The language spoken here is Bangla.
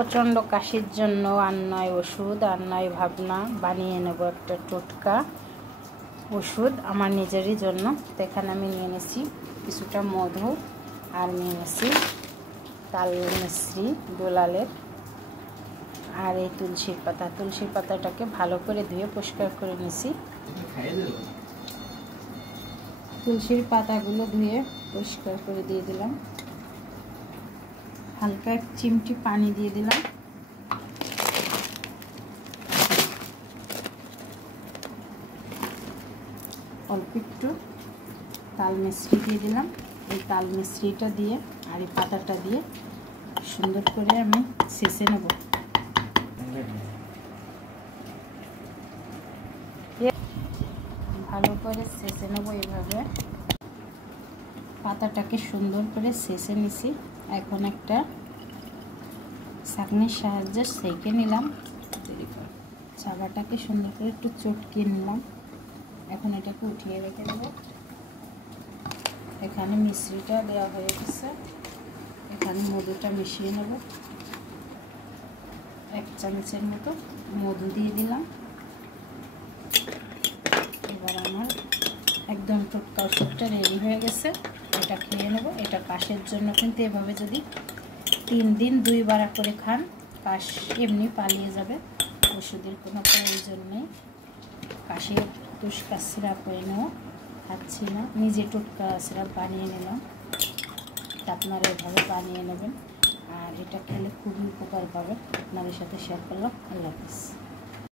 প্রচণ্ড কাশির জন্য আর নয় ওষুধ আর নয় ভাবনা, বানিয়ে নেব একটা টোটকা ওষুধ আমার নিজেরই জন্য। তো এখানে আমি নিয়ে নিয়েছি কিছুটা মধু আর নিয়ে নিয়েছি তাল মিশ্রি দোলালের, আর এই তুলসীর পাতা। তুলসীর পাতাটাকে ভালো করে ধুয়ে পরিষ্কার করে নিয়েছি। তুলসীর পাতাগুলো ধুয়ে পরিষ্কার করে দিয়ে দিলাম। হালকা এক চিমটি পানি দিয়ে দিলাম। অল্প একটু তাল মিশ্রি দিয়ে দিলাম। এই তাল মিশ্রিটা দিয়ে আর এই পাতাটা দিয়ে সুন্দর করে আমি ছেঁচে নেব। ভালো করে ছেঁচে নেব এইভাবে। পাতাটাকে সুন্দর করে ছেঁচে নিছি। এখন একটা ছাঁকনির সাহায্যে সেঁকে নিলাম। চাবাটাকে সুন্দর করে একটু চটকিয়ে নিলাম। এখন এটাকে উঠিয়ে রেখে দেব। এখানে মিশ্রিটা দেওয়া হয়ে গেছে। এখানে মধুটা মিশিয়ে নেব। 1 চামচের মতো মধু দিয়ে দিলাম। এবার আমার একদম টোটকা ওষুধটা রেডি হয়ে গেছে। এটা খেয়ে নেব। এটা কাশের জন্য কিন্তু এভাবে যদি 3 দিন 2 বার করে খান, কাশ এমনি পালিয়ে যাবে। ওষুধের কোনো প্রয়োজন নেই। কাশির টুস্কা সিরাপ হয়ে নেওয়া খাচ্ছি না, নিজে টোটকা সিরাপ বানিয়ে নিলাম। আপনারা এভাবে বানিয়ে নেবেন, আর এটা খেলে খুবই উপকার পাবেন। আপনাদের সাথে শেয়ার করলাম। আল্লাহ হাফেজ।